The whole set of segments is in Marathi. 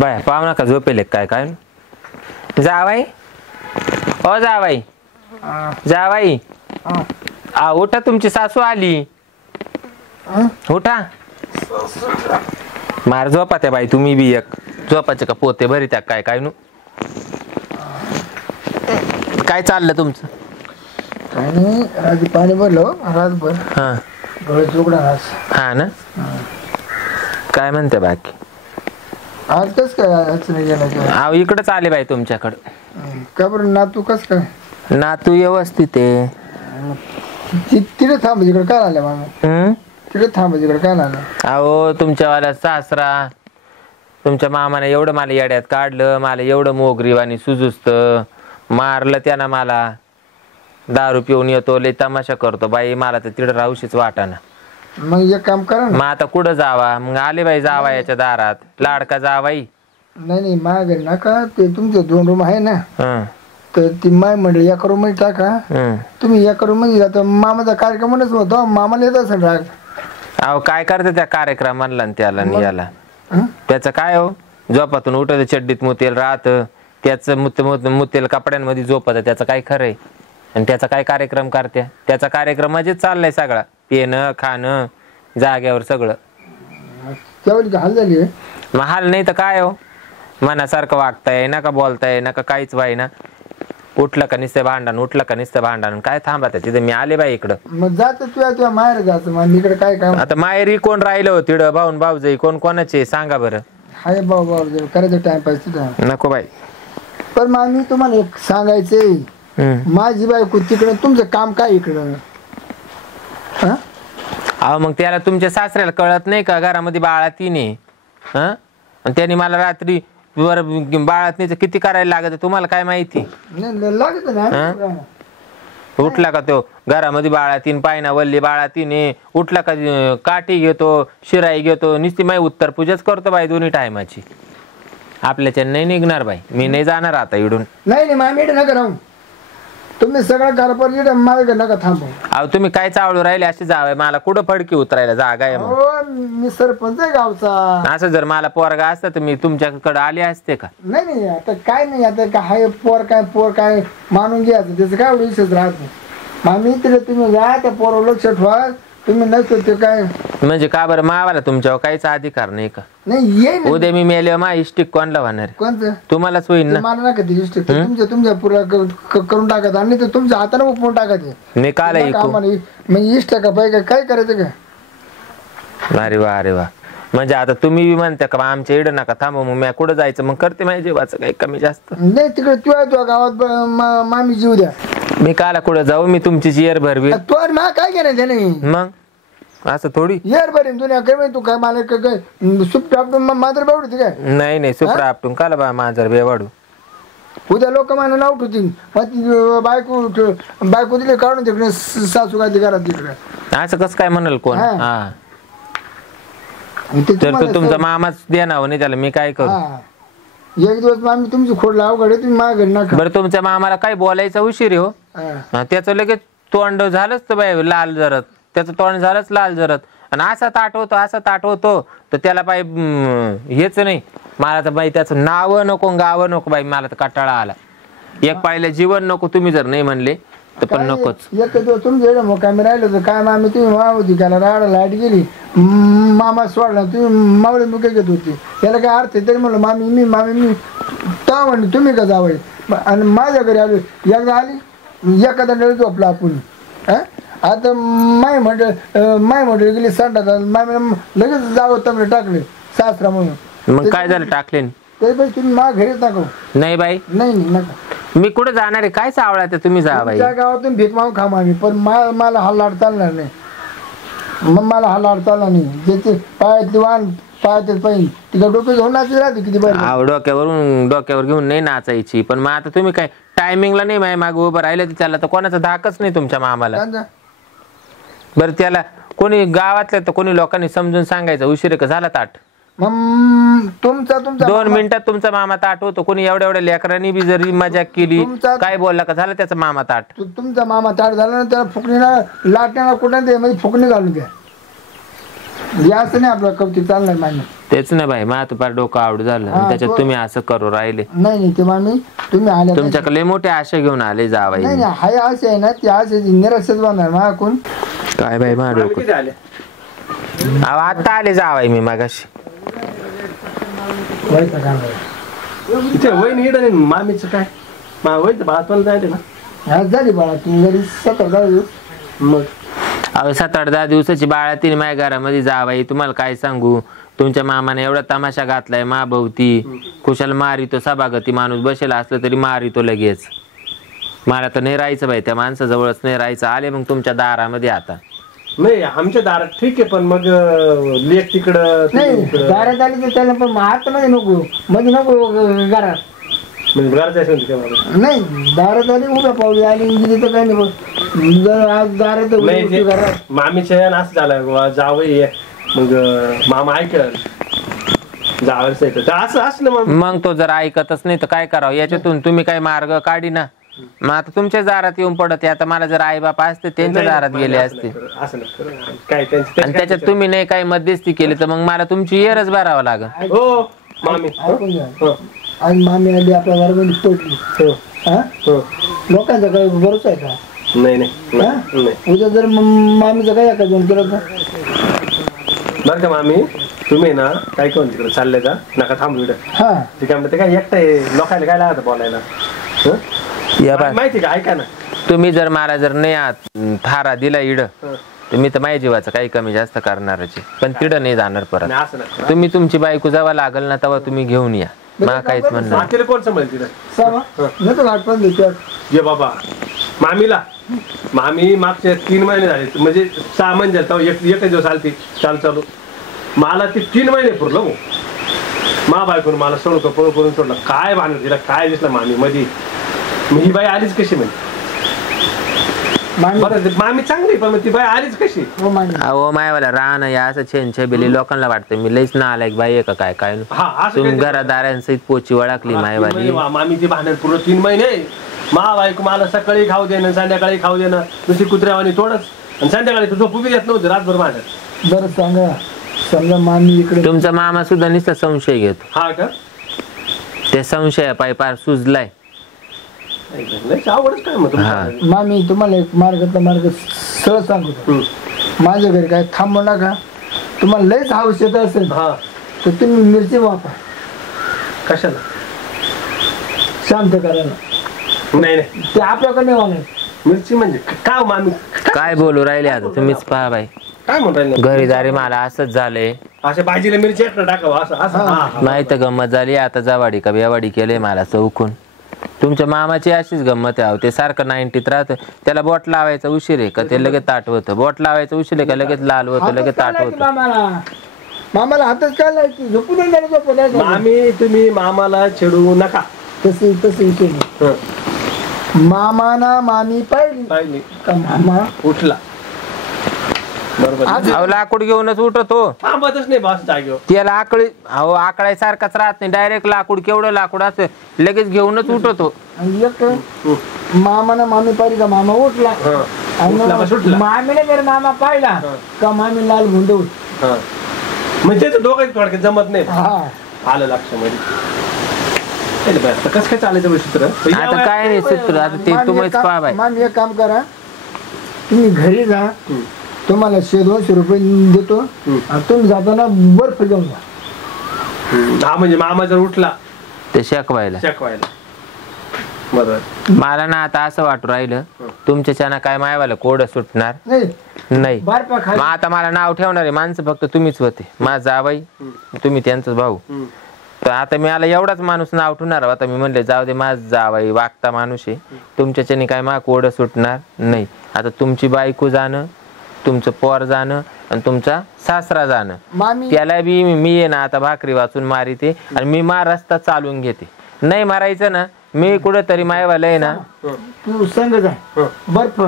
बाय पाहू नका झोपेले काय काय जावाई ओ जावाई जावाई उठा तुमची सासू आली उठा मार झोपा त्या बाई तुम्ही बी एक झोपाचे का पोते भरी त्या काय काय नु काय चाललं तुमचं काय नाही आधी पाणी भरलं रातभर हा डोळे चुकडा हा ना काय म्हणते बाकी आज कस काय आज नाही गेला अहो इकडंच आले बाई तुमच्याकडं का बरं नातू कस काय नातू व्यवस्थित आहे तिकडे थांब तिकडे काय आलं मामा तिकडे थांब तिकडे काय आलं अहो तुमच्यावाला सासरा तुमच्या मामाने एवढं मला येड्यात काढलं मला एवढं मोगरीवानी सुजुस्त मारलं त्यानं मला दारू पिऊन येतो लय तमाशा करतो बाई मला तर तिकडं राहूशीच वाटाना मग एक काम करा ना मग आता कुठं जावा मग आले बाई जावा याच्या दारात लाडका जावाई नाही माझ्या घरी नका ते तुमचे 2 रूम आहे ना तर ती माय म्हणलं एका रूम मध्ये टाका तुम्ही एका रूम मध्ये जाता मामाचा कार्यक्रमच होतो मामाला येत असेल राग अहो काय करते त्या कार्यक्रमाला त्याला आणि याला त्याचं काय हो झोपातून उठत चड्डीत मुतेल राहत त्याचं मुतेल कपड्यांमध्ये झोपत त्याचं काय खरंय आणि त्याचा काय कार्यक्रम करते त्याचा कार्यक्रम मजेत चाललाय सगळा पिणं खाणं जाग्यावर सगळं त्यावेळी हाल झाली मग हाल नाही तर काय हो मनासारखं वागताय ना का बोलताय ना का काहीच व्हाय ना उठलं का नुसतं भांडण उठलं का नुसतं भांडण काय थांबा तिथे मी आले बाई इकडं मग जात तुझ्या माहेर जायचं मग इकडे काय काम आता माहेरी कोण राहिलं हो तिकडं भाऊन भाऊजाई कोण कोणाचे सांगा बरं हाय भाऊ करायचं टाइमपास तिथं नको बाई पण मग मी तुम्हाला एक सांगायचंय माझी बायको तिकडं तुमचं काम काय इकडं अहो मग त्याला तुमच्या सासऱ्याला कळत नाही का घरामध्ये बाळातीन आहे आणि त्याने मला रात्री बाळातीचं किती करायला लागत तुम्हाला काय माहिती लागत ना उठला का तो घरामध्ये बाळातीन पायना वल्ली बाळातीन आहे उठला का काठी घेतो शिराई घेतो नुसती माई उत्तर पूजाच करतो बाई दोन्ही टायमाची आपल्याच्या नाही निघणार बाई मी नाही जाणार आता इडून नाही मामी नका राहू तुम्ही सगळं घरपर माझ्या नका थांबू अहो तुम्ही काय चावळू राहिले असे जावे मला कुठं फडकी उतरायला जागा आहे मी सरपंच आहे गावचा असं जर मला पोरगा असतं तर मी तुमच्याकडे आले असते का नाही आता काय नाही आता काय पोर काय मानून घ्यायचं त्याचं काय विषयच राहत नाही मामी तिथे तुम्ही जा त्या पोरावर लक्ष ठेवा तुम्ही नसतो ते काय म्हणजे का बरं मावाला तुमच्यावर काहीच अधिकार नाही का नाही ये उद्या मी मेले मा इष्टिक कोणला होणार कोणतं तुम्हालाच होईल ना मला नका ते तुमच्या पुरा करून टाकत आणि ते तुमच्या हाताने उपवून टाकत मी काल मग इष्ट का पाहिजे काय करायचं का अरे वा म्हणजे आता तुम्ही बी म्हणता का आमच्या इडं नका थांबव मग मी कुठं जायचं मग करते माझ्या जीवाचं काही कमी जास्त नाही तिकडे तू गावात मामी जीव द्या मी काला कुठं जाऊ मी तुमची चेअर भरवी तो मा काय करायचं नाही मग असं थोडी येर भरीन तुला काय तू काय मला काय सुप मात्र बेवडती काय नाही सुपरा आपटून काला बा माझर बेवाडू उद्या लोक मला नाव ठेवतील बायको दिले काढून तिकडे सासू काय घरात तिकडे असं कसं काय म्हणाल कोण हा तर तो तुमचा मामाच देणार नाही त्याला मी काय करू एक दिवस मामी तुमची खोडला अवघड आहे तुम्ही माझ्या घरी नका बरं तुमच्या मामाला काय बोलायचा उशीर आहे हो त्याचं लगेच तोंड झालंच तर बाई लाल जरत त्याचं तोंड झालंच लाल जरत आणि असा ताट होतो तर त्याला बाई हेच नाही मला तर बाई त्याचं नाव नको गाव नको बाई मला तर कंटाळा आला एक पाहिलं जीवन नको तुम्ही जर नाही म्हणले तर पण नकोच एक दिवस तुमच्या मग काय राहिलं तर काय मामी तुम्ही मावती त्याला राडा लाईट गेली मामा सोडला तुम्ही मावळे मुके घेत होती त्याला काय अर्थ तरी म्हणलं मामी मी का म्हणले तुम्ही का जावं आणि माझ्या घरी आलो एकदा आली एखादा नळ झोपला आपण आता माय म्हटलं गेली संडा मामी लगेच जावं तमले टाकले सासरा म्हणून मग काय झालं टाकले तरी पण तुम्ही माझ्या घरीच नका नाही बाई नाही नका मी कुठे जाणार आहे काय सावळा ते तुम्ही जा बाई त्या गावातून भीक मागून खा मामी पण मला हा लाड चालणार नाही मग मला हा लाड चालणार नाही ज्याचे पायातली वाहन पायातच पाहिजे तिकडे डोके घेऊन नाचली राहते किती बरं डोक्यावर घेऊन नाही नाचायची पण मग आता तुम्ही काय टायमिंगला नाही माय माग उभं राहिलं त्याला तर कोणाचा धाकच नाही तुमच्या मामाला बरं त्याला कोणी गावातल्या तर कोणी लोकांनी समजून सांगायचं उशीर का झाला ताट तुमचा 2 मिनिटात तुमचा मामा ताट होतो कोणी एवढ्या लेकरांनी बी जरी मजाक केली काय बोलला का झालं त्याचा मामा ताट तुमचा मामा ताट झाला ना त्याला फुकणीला लाटण्याला कुठं ते म्हणजे फुकणी घालून द्या असं नाही आपलं कवचित चालणार मान्य तेच ना बाई मा फार डोकं आवड झालं आणि त्याच्यात तुम्ही असं करू राहिले. नाही ते मामी तुम्ही आल्या तुमच्याकडे मोठे आशा घेऊन आले जावाई. नाही हाय आशा आहे ना ती आशा निराशच बनणार मा कोण काय बाई मा डोकं किती आले आता आले जावाई मी मागाशी. व्हायचं काम तिथे वहीन हिड आणि मामीचं काय वही तर बाळात जायचे ना. आज झाली बाळा तू जरी 17 दिवस मग 7-8-10 दिवसाची बाळा तिने माझ्या घरामध्ये जावाई. तुम्हाला काय सांगू तुमच्या मामाने एवढा तमाशा घातलाय मा भोवती. कुशाल मारितो सभागती माणूस बसेला असलं तरी मारितो लगेच. मला तर नाही राहायचं बाई त्या माणसाजवळच नाही राहायचं. आले मग तुमच्या दारामध्ये आता. नाही आमच्या दारात ठीक आहे पण मग लेक तिकडं नाही दारात आली तर त्याला पण आत मध्ये नको मध्ये नको घरात म्हणजे घरात जायचं होतं तेव्हा. नाही दारात आली उभ्या पावली आली गेली तर काही नाही जर आज दारात नाही उभी ते घरात मामीच्या यानं असं झालं जावई मग मामा ऐकल जावंच येतं असं असलं मग. मग तो जर ऐकतच नाही तर काय करावं याच्यातून तुम्ही काय मार्ग काढी ना. मग आता तुमच्या दारात येऊन पडत. आता मला जर आई बापा असते त्यांच्या दारात गेले असते असं नाही काय आणि त्याच्यात तुम्ही नाही काही मध्यस्थी केली तर मग मला तुमची येरच भरावं लागेल. हो मामी ऐकून घ्या आज मामी आली आपल्या घरामध्ये पडली हा लोकांचा काही भरोसा आहे का? नाही नाही हा? नाही उद्या जर मामीचं काय एका दोन केलं तर बरं का मामी तुम्ही ना काय करून तिकडे चालले का नका थांबू इकडे. हा ते काय म्हणते काय एकटा लोकायला काय लागत बोलायला या बा माहिती का ऐका ना. तुम्ही जर मला जर नाही थारा दिला इड तुम्ही तर माझ्या जीवाचं काही कमी जास्त करणारच आहे. पण तिड नाही जाणार परत. नाही, असं नका. तुम्ही तुमची बायको जेव्हा लागल ना तेव्हा तुम्ही घेऊन या. मला काहीच म्हणणार मातीला कोण सांभाळेल तिला सामा नाही तर वाट पण देते ये बाबा मामीला मामी मागचे 3 महिने झाले म्हणजे 6 महिने झाले तेव्हा एकच दिवस आलती चालू मला ती 3 महिने पुरलं भाऊ. मा बायकोन मला सोडू पळू करून सोडलं काय बांधलं तिला काय दिसलं मामी मध्ये ही बाई आलीच कशी म्हणजे बरं मामी चांगली पण ती बाई आलीच कशी. अहो मायवाला राहण या असं छेन छबिली लोकांना वाटतं मी लईच नालायक बाई आहे का काय काय तुम्ही घरादारांसहित पोची ओळखली मायवाली. मामीची भांडण पूर्ण 3 महिने मा बायको मला सकाळी खाऊ देणं संध्याकाळी खाऊ देणं नुसती कुत्र्यावानी तोडच आणि संध्याकाळी तुझं झोपू देत नव्हती रातभर भांडण. बरं सांगा समजा मामी इकडे तुमचा मामा सुद्धा नुसता संशय घेतो. हा का त्या संशया पाय पार सुजलाय. आवडच काय मग मामी तुम्हाला एक मार्ग सरळ सांगतो माझ्या घरी काय थांबू नका. तुम्हाला लयच हाऊस येत असेल हा तर तुम्ही मिरची वापरा कशाला शांत करायला. नाही नाही ते आपल्याकडे नाही वागणार. मिरची म्हणजे काय मामी काय बोलू राहिले आता तुम्हीच पहा बाई. काय म्हणून राहिले घरीदारी मला असंच झालंय. अशा भाजीला मिरची एकटं टाकावं असं असं माहित गंमत झाली आता जावाडी का बेवाडी केले मला चौकून. तुमच्या मामाची अशीच गंमत आहे. ते सारखं 90त राहतं. त्याला बोट लावायचा उशीर आहे का ते लगेच ताट होतं. बोट लावायचं उशीर आहे का लगेच लाल होतं लगेच ताट होतं. मामाला हातच काय लावायची झोपू नाही झोपू मामी तुम्ही मामाला चिडू नका. तसे विषय मामाना मामी पाहिली का मामा उठला बरोबर अहो लाकूड घेऊनच उठतो. थांबतच नाही बस जागेवर. त्याला आकळाय सारखाच राहत नाही. डायरेक्ट लाकूड केवढं लाकूड असं लगेच घेऊनच उठतो. आणि एक मामाना मामी पाहिली का मामा उठला आणि मामीने जर मामा पाहिला का मामी लाल गुंड होत म्हणजे ते दोघं थोडक्यात जमत नाही. हा आलं लक्षामध्ये कसं काय चालायचं विचित्र. आता काय नाही सूत्र आता ते तुम्हीच पहा बाई. मामी एक काम करा तुम्ही घरी जा तुम्हाला 100-200 रुपये देतो आणि तुम्ही जाताना बर्फ घेऊन जा. हा म्हणजे मामा जर उठला ते शेकवायला बरोबर. मला ना आता असं वाटू राहिलं तुमच्याच्यानं काय मायवाला कोड सुटणार नाही. मग आता मला नाव ठेवणारे माणसं फक्त तुम्हीच होते. माझा जावई तुम्ही त्यांचाच भाऊ. तर आता मी मला एवढाच माणूस नाव ठेवणार. आता मी म्हणले जाऊ दे माझ जावई वागता माणूस आहे तुमच्याच्याने काय मा कोड सुटणार नाही. आता तुमची बायको जाणं तुमचं पोर जाणं आणि तुमचा सासरा जाणं त्याला बी मी आहे ना आता भाकरी वाचून मारिते आणि मी रस्ता चालून घेते. नाही मारायचं ना मी कुठंतरी मायवाला आहे ना तू सांग जा बर्फ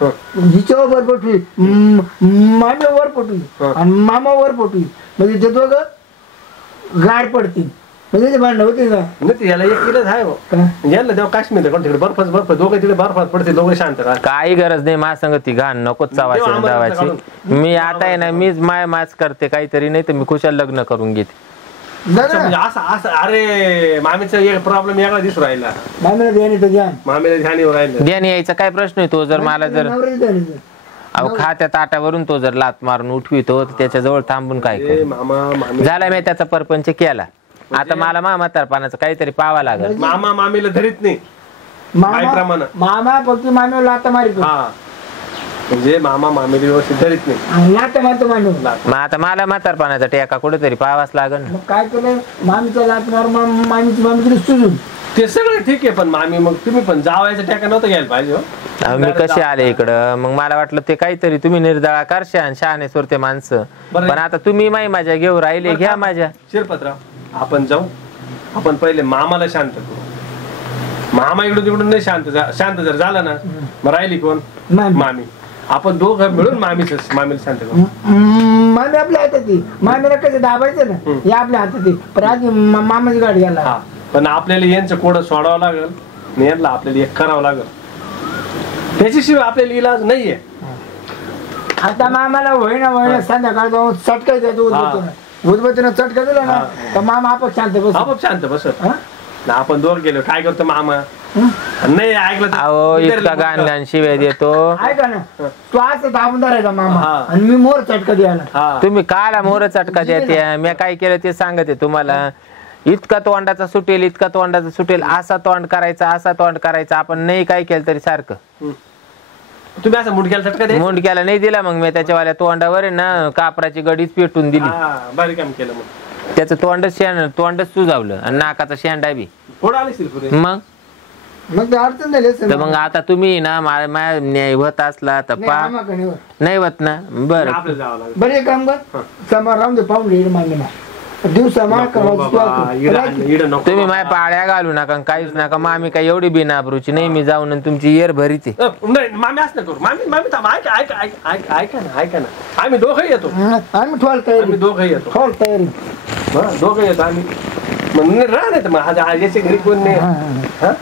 हिच्यावर बर्फ पटवी मामीवर पटवी आणि मामावर पटवी म्हणजे ते दोघं गाड पडतील म्हणजे ते भांडण होते का नाही ते याला एक किलोच आहे भाऊ. काय? याला देवा काश्मीर कोण तिकडे बर्फ दोघं तिकडे बर्फात पडते दोघं शांत राहत. काही गरज नाही मा सांग ती घाण नकोच चावायची देवा आम्हाला दावाची. काढून. मी आता आहे ना मीच माच करते काहीतरी, नाही तर मी खुशाल लग्न करून घेते. अच्छा, म्हणजे असं असं अरे मामीचा एक प्रॉब्लेम वेगळा दिसू राहिला. मामीला ध्यान तो ध्यान मामीला ध्यान येऊ राहिलं. ध्यान यायचा काय प्रश्न आहे? तो जर मला जर नवऱ्याचं ध्यान येतं. अहो खात्या ताटावरून तो जर लात मारून उठवितो तर त्याच्याजवळ थांबून काय ए करू? मामा मामी झाला मी त्याचा परपंच केला, आता मला मामा तरपानाचं काहीतरी पावा लागल. मामा मामीला धरीत नाही. मामा बाईप्रमाणे. मामा फक्त मामीवर लाता मारितो हा म्हणजे मामा मामीला व्यवस्थित धरीत नाही. लाता मारतो मामीवर. मग आता मला म्हातारपणाचा टेका कुठेतरी पावाच लागल ना. मग काय केलं मामीचा लात मार मामीची मामीकडे सुजून ते सगळं ठीक आहे पण मामी मग तुम्ही पण जावायचा टॅका नव्हतं घ्यायला पाहिजे हो. अहो, मी कसे आले इकडं? मग मला वाटलं ते काहीतरी तुम्ही निर्दळा करशान, शहाणे सुरते माणसं. बरं. पण आता तुम्ही माई माझ्या घेऊ राहिले, घ्या माझ्या. शिरपतराव आपण जाऊ, आपण पहिले मामाला शांत करू. मामा इकडून तिकडून नाही शांत जर झाला ना मग राहिली कोण? मामी. मामी. आपण दोघं मिळून मामीला शांत करू. मामी आपल्या हातात आहे. मामीला कसं दाबायचं ना हे आपल्या हातात आहे. पण आधी मामाची गाडी घ्यायला हा पण आपल्याला यांचं कोड सोडावं लागेल आणि यांना आपल्याला एक करावं लागेल. त्याच्याशिवाय आपल्याला इलाज नाहीये. आता मामाला होईना संध्याकाळ जाऊन चटका द्यायचो उदबत्तीनं चटका दिला ना तर मामा आपण शांत बस. आपोआप शांत बसत ना. आपण दोघं गेलो काय करतो मामा नाही ऐकलं तर- अहो इतका गाण गाण शिवाय देतो. ऐका ना तू असं दाबून धरायचा मामा हा. आणि मी मोर चटका द्यायला. हा तुम्ही काला मोर चटका द्या. मी काय केलं ते सांगते तुम्हाला. इतका तोंडाचा सुटेल, इतका तोंडाचा सुटेल, असा तोंड करायचा, असा तोंड करायचा. आपण नाही काय केलं तरी सारखं. तुम्ही असं मुडक्याला चटका द्या. मुंडक्याला नाही दिला मग मी त्याच्यावाल्या तोंडावर आहे ना कापराची गडीच पेटून दिली. हा भारी काम केलं मग. त्याचं तोंडच सुजावलं आणि नाकाचा शेंडा बी. थोडं आली पुरे. मग मग ते अडचण झाली असेल तर मग आता तुम्ही ना माझ्या न्याय होत असला तर नाही, पा मामाकडे वर. नाही होत ना. बरं आपल्याला जावं लागेल. बरं एक काम कर समोर राहून दे पाहून येईल मागेला दिवसा नको बाबा, इडं नको तुम्ही बाबा. माझ्या पाळ्या घालू नका आणि काहीच नका. मामी काय एवढी बिनाबरूची नाही. मी जाऊन आणि तुमची येर भरीते. नाही मामी असं करू. मामी मामी थांब ऐका ना आम्ही दोघं येतो. आम्ही ठोल आम्ही तयारी दोघं येतो. ठोल तयारी दोघं येतो आम्ही. मग नाही राह नाही तर मग आज याच्या घरी कोण नाही. हा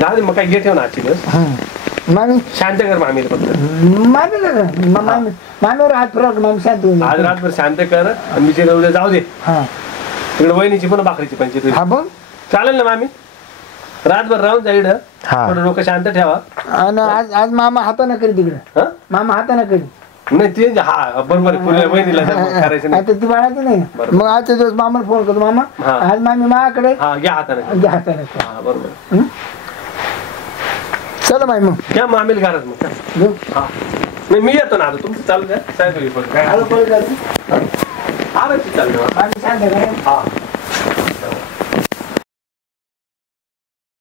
राहू दे मग काय घे ठेव ना आजची दिवस. मामी शांत कर मामीला फक्त. मामीला का? मामीवर हात फिरव मामी शांत होईल. आज रातभर शांत कर आणि मी जे उद्या जाऊ दे. हा तिकडे वहिनीची पण भाकरीची पंचायत हा बघ चालेल ना मामी. रातभर राहून जाईल. हा. थोडं डोकं शांत ठेवा. आणि आज मामा हाताने करी तिकडे हा मामा हाताने करी नाही ते हा बरोबर आहे. पुऱ्या वहिनीला करायचं नाही. आता ती बाळाची नाही बरोबर. मग आजच्या दिवस मामाला फोन करतो मामा हा. आज मामी माझ्याकडे हा घ्या हाताने. घ्या हाताने हा बरोबर. चला मामी मग घ्या मामीला घरात मग घेऊ. हा नाही मी येतो ना आता तुमचं चालू द्या. साहेब काय आलो पळी करतो. आरामशी चालू द्या. मामी शांत करा. हा